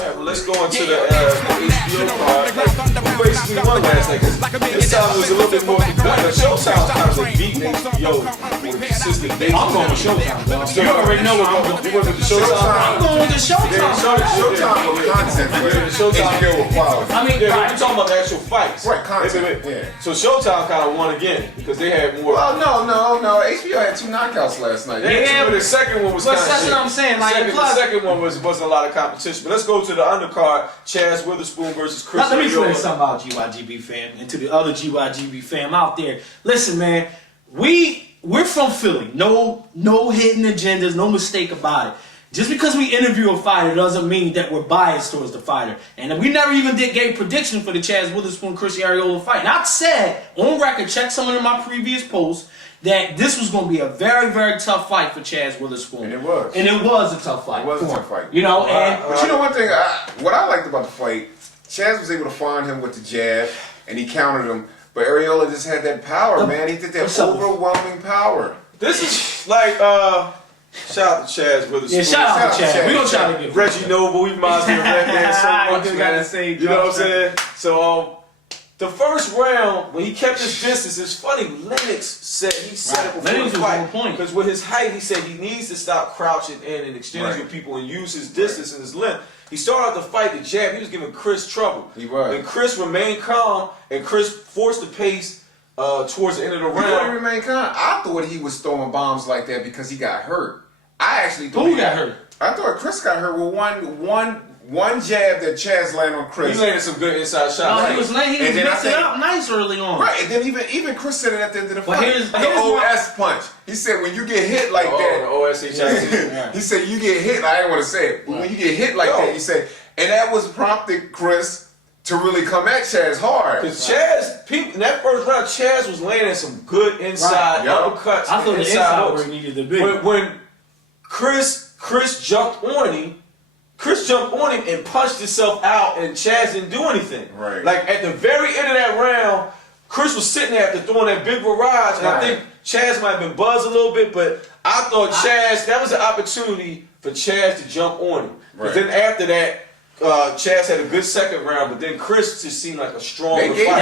Alright, well, let's go into the HBO card. We basically won last night because this time it was a little bit more competitive. Showtime times they beat HBO on a consistent basis. I'm going with Showtime, dog. So you already know what I'm going with the Showtime. I'm going with the Showtime. Showtime with content, The Showtime HBO with quality. I mean, we're talking about the actual fights. Right, content. Yeah. So Showtime kind of won again because they had more. Well, no. HBO had 2 knockouts last night. Yeah, but the second one was kind of that's what I'm saying. Like, the second one wasn't a lot of competition. But let's go to the undercard. Chaz Witherspoon versus Chris. Let me explain something about GYGB fam and to the other GYGB fam out there. Listen, man, we're from Philly. No hidden agendas, no mistake about it. Just because we interview a fighter doesn't mean that we're biased towards the fighter. And we never even gave prediction for the Chaz Witherspoon Chris Arreola fight. And I've said on record, check some of my previous posts, that this was going to be a very, very tough fight for Chaz Witherspoon. And it was. And it was a tough fight. It was a tough fight. You know, but you know one thing, what I liked about the fight, Chaz was able to find him with the jab, and he countered him. But Arreola just had that power, man. He did that overwhelming power. This is like, shout out to Chaz Witherspoon. Yeah, shout out to Chaz. We're going to try to get Reggie Noble, he reminds me of Red Man so much, man. You know what I'm saying? So, the first round, when he kept his distance, it's funny, Lennox said, he said it before the fight, because with his height, he said he needs to stop crouching in and exchange with people and use his distance and his length. He started out the fight, the jab, he was giving Chris trouble. He was. And Chris remained calm, and Chris forced the pace towards the end of the round. You know he remained calm? I thought he was throwing bombs like that because he got hurt. I actually thought Who got hurt? I thought Chris got hurt with one jab that Chaz landed on Chris. He landed some good inside shots. He was mixing it up nice early on. Right, and then even Chris said it at the end of the But fight. here's the OS punch. He said when you get hit like that. The He said you get hit. I didn't want to say it, but when you get hit like that, he said, and that was prompted Chris to really come at Chaz hard. Because Chaz, in that first round, Chaz was landing some good inside uppercuts. I thought the inside where he needed to be. When Chris jumped on him, and punched himself out, and Chaz didn't do anything. Right. Like at the very end of that round, Chris was sitting there after throwing that big barrage, and I think Chaz might have been buzzed a little bit, but I thought that was an opportunity for Chaz to jump on him. But then after that, Chaz had a good second round, but then Chris just seemed like a stronger fighter.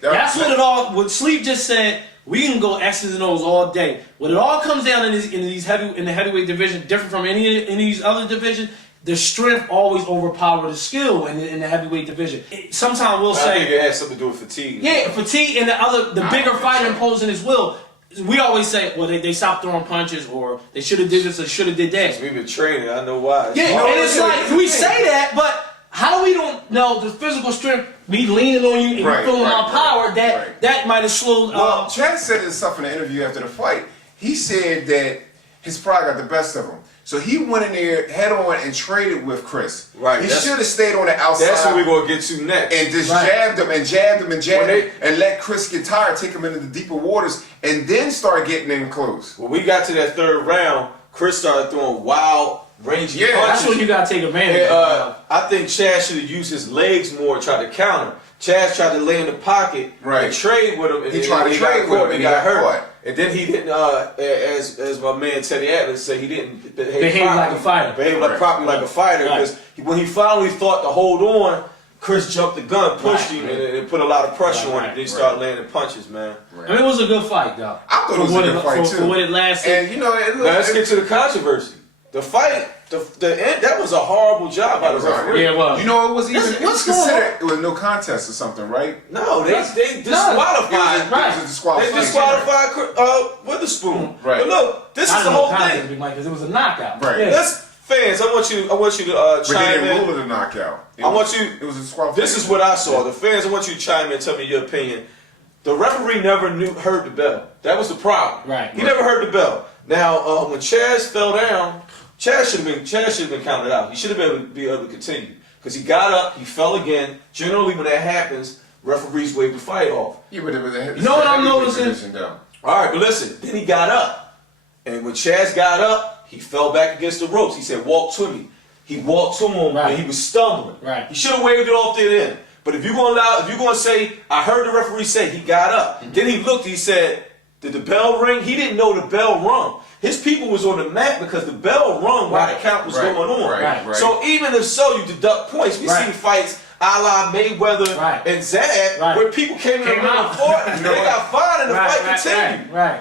That's what it all. What Sleep just said. We can go X's and O's all day. What it all comes down in the heavyweight division, different from any of these other divisions, the strength always overpower the skill in the heavyweight division. Sometimes we'll say I think it has something to do with fatigue. Yeah, fatigue and the bigger fighter imposing his will. We always say, well, they stopped throwing punches, or they should have did this, or should have did that. We've been training. I know why. Yeah, and it's like we say that, but how do we don't know the physical strength? Me leaning on you and you feeling my power. That might have slowed. Well, Chaz said himself in the interview after the fight. He said that his pride got the best of him. So he went in there head on and traded with Chris. Right. He should have stayed on the outside. That's what we're going to get to next. And just jabbed him and jabbed him and jabbed him and let Chris get tired, take him into the deeper waters, and then start getting in close. When we got to that third round, Chris started throwing wild, rangy punches. That's when you got to take advantage of. I think Chaz should have used his legs more and tried to counter. Chaz tried to lay in the pocket and trade with him. And he tried to trade with him and he got hurt. And then he didn't, as my man Teddy Atlas said, he didn't behave like a fighter. Behave properly like a fighter. Because when he finally thought to hold on, Chris jumped the gun, pushed him, and put a lot of pressure on him. And he started landing punches, man. I mean, it was a good fight, though. I thought it was a good fight, too. For what it lasted. And, you know, now, let's get to the controversy. The fight, the end, that was a horrible job by the referee. Yeah, well, you know, it was considered it was no contest or something, right? No, they disqualified. It was a disqualification. They disqualified Witherspoon. Right. But look, this is the whole thing. Because it was a knockout. Right. Fans, I want you to but chime they in. didn't rule it a knockout. I want you. It was a disqualification. This is what I saw. The fans, I want you to chime in and tell me your opinion. The referee never heard the bell. That was the problem. Right. He never heard the bell. Now, when Chaz fell down, Chaz should have been counted out. He should have been able to continue because he got up, he fell again. Generally, when that happens, referees wave the fight off. Yeah, but you know what I'm noticing? All right, but listen. Then he got up, and when Chaz got up, he fell back against the ropes. He said, "Walk to me." He walked to him, and he was stumbling. Right. He should have waved it off there then. But if you're going to say, I heard the referee say he got up. Then he looked, he said, Did the bell ring? He didn't know the bell rung. His people was on the mat because the bell rung while the count was going on. Right. So even if so, you deduct points. We seen fights a la Mayweather and Zab where people came in and fought and they got fined and the fight continued. Right.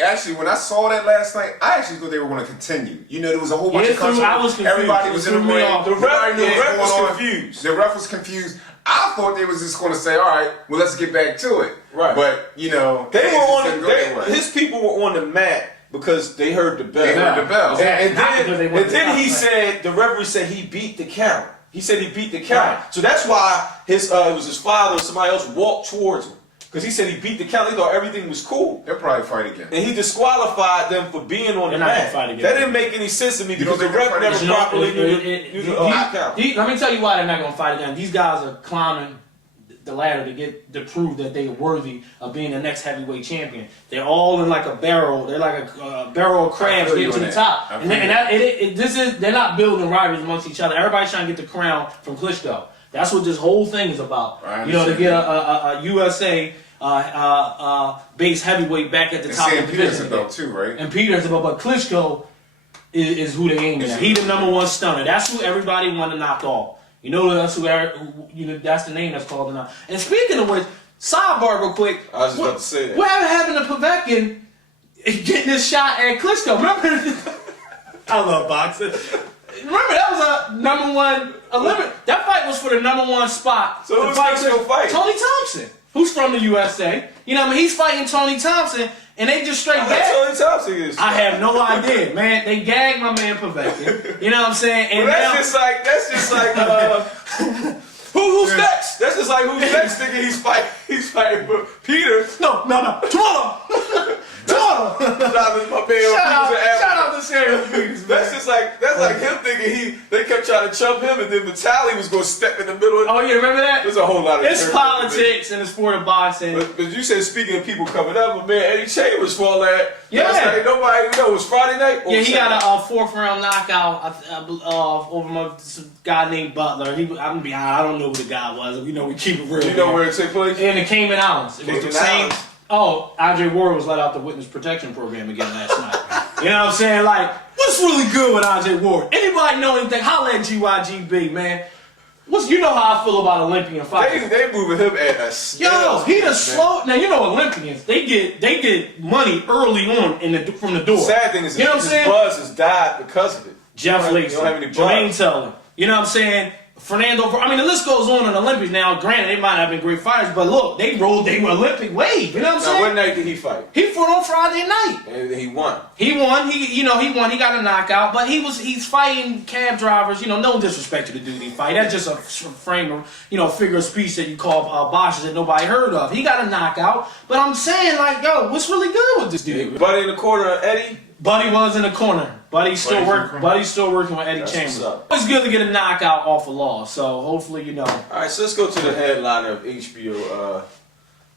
Actually, when I saw that last night, I actually thought they were going to continue. You know, there was a whole bunch of controversy. Everybody was in the ring. The ref was confused. The ref was confused. I thought they was just going to say, all right, well, let's get back to it. Right. But, you know, they were on his people were on the mat because they heard the bell. They heard the bell. And then he said, the referee said he beat the count. He said he beat the count. Right. So that's why it was his father or somebody else walked towards him. Because he said he beat the count. He thought everything was cool. They'll probably fight again. And he disqualified them for being on the mat. That didn't make any sense to me because the ref never properly knew the count. Let me tell you why they're not going to fight again. These guys are climbing the ladder to prove that they are worthy of being the next heavyweight champion. They're all in like a barrel. They're like a barrel of crabs getting to the top. They're not building rivalries amongst each other. Everybody's trying to get the crown from Klitschko. That's what this whole thing is about. You know, to get a USA base heavyweight back at the top of the division. Belt too, right? And Peter's about, but Klitschko is who they aiming at. He's the #1 stunner. That's who everybody want to knock off. You know, that's that's the name that's called now. And speaking of which, sidebar real quick. I was just about to say that. What happened to Povetkin getting this shot at Klitschko? Remember? I love boxing. Remember, that was a #1 Olympic. That fight was for the #1 spot. So who's Klitschko fight? Tony Thompson, who's from the USA. You know what I mean? He's fighting Tony Thompson, and they just straight gagged. Tony Thompson is. I have no idea, man. They gagged my man Povetkin. You know what I'm saying? And well, that's just like who's next? That's just like who's next thinking he's fighting Peter. No. Tomorrow. Shout out to Sarah. That's like him thinking they kept trying to chump him and then Vitaly was going to step in the middle. Oh, you remember that? There's a whole lot of it's politics and the sport of boxing. But you said speaking of people coming up, but man, Eddie Chambers for all that. Yeah. Like, nobody it was Friday night. Yeah, he got a 4th round knockout over some guy named Butler. I'm gonna be honest, I don't know who the guy was. We know we keep it real. You know where it took place? In the Cayman Islands. It was the same. Oh, Andre Ward was let out the witness protection program again last night. You know what I'm saying? Like, what's really good with Andre Ward? Anybody know anything? Holla at GYGB, man. You know how I feel about Olympian fighters. They moving him at a snail. Yo, he the slow. Now you know Olympians. They get money early on from the door. The sad thing is, you know what I'm saying? Buzz has died because of it. Jeff Lacey, Jermaine Teller. You know what I'm saying? Fernando. I mean, the list goes on in the Olympics. Now, granted, they might not have been great fighters, but look, they were Olympic wave. You know what I'm saying? What night did he fight? He fought on Friday night. And he won. He won. He won. He got a knockout, but he's fighting cab drivers. You know, no disrespect to the dude he fight. That's just a frame of, figure of speech that you call boxers that nobody heard of. He got a knockout, but I'm saying, like, yo, what's really good with this dude? Buddy in the corner, Eddie. Buddy was in the corner. Buddy's still working with Eddie Chambers. It's good to get a knockout off a loss. So hopefully, All right, so let's go to the headliner of HBO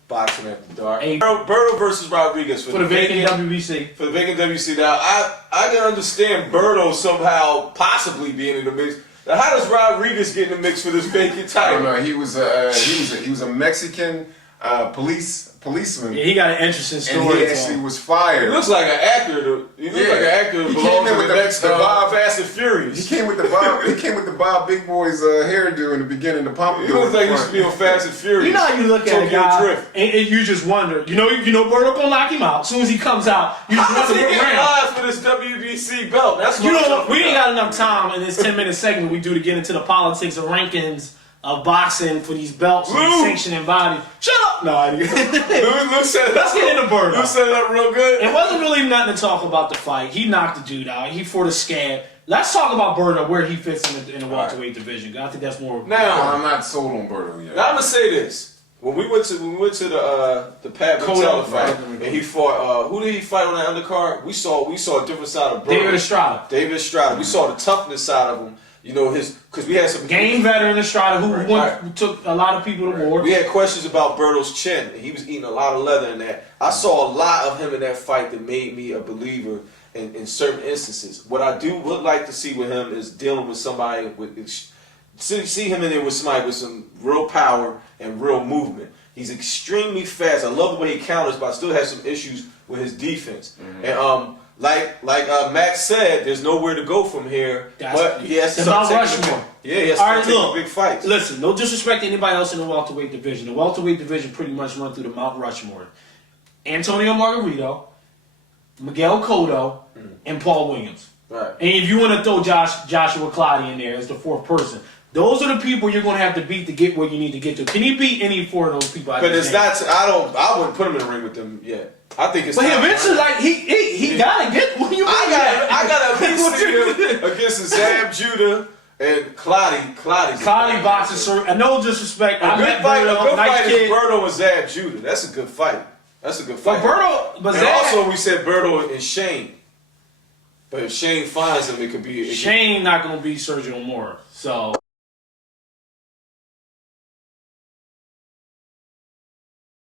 Boxing After Dark. Berto versus Rodriguez for the vacant WBC. For the vacant WBC. Now, I can understand Berto somehow possibly being in the mix. Now, how does Rodriguez get in the mix for this vacant title? I don't know. He was a Mexican policeman. Yeah, he got an interesting story. And he actually was fired. He looks like an actor. He looks like an actor who belongs to the next Bob Fast and Furious. He came with the Bob Big Boy's hairdo in the beginning. The pompadour. He looks like he used to be on Fast and Furious. You know how you look at a guy and you just wonder. You know Berto gonna knock him out as soon as he comes out. You just wonder what round. Live for this WBC belt. That's what we ain't got enough time in this 10-minute segment we do to get into the politics of rankings of boxing for these belts and sanctioning bodies. Shut up! No, I didn't. Let's get into Berto. Luke set it up real good. It wasn't really nothing to talk about the fight. He knocked the dude out. He fought a scab. Let's talk about Berto, where he fits in the welterweight division. I think that's more. Now I'm not sold on Berto yet. Now I'm gonna say this: when we went to the Pat Mattel fight, and he fought. Who did he fight on the undercard? We saw a different side of Berto. David Estrada. We saw the toughness side of him. Because we had some game veteran Estrada who took a lot of people to war. We had questions about Berto's chin. He was eating a lot of leather in that. I saw a lot of him in that fight that made me a believer in certain instances. What I would like to see with him is dealing with somebody see him in there with somebody with some real power and real movement. He's extremely fast. I love the way he counters, but I still have some issues with his defense. And like Max said, there's nowhere to go from here. But he has to start taking he has to take big fights. Listen, no disrespect to anybody else in the welterweight division. The welterweight division pretty much run through the Mount Rushmore. Antonio Margarito, Miguel Cotto, and Paul Williams. Right. And if you want to throw Joshua Clottey in there as the fourth person, those are the people you're going to have to beat to get where you need to get to. Can he beat any four of those people? But it's not. I wouldn't put him in the ring with them yet. I think it's. But eventually, like he gotta get. What you I gotta at least see him against Zab Judah and Clottey. Clottey boxes, sir. And no disrespect. A good fight is Berto and Zab Judah. That's a good fight. That's a good fight. But and also we said Berto and Shane. But if Shane finds him, it could be. Shane not gonna beat Sergio Mora. So.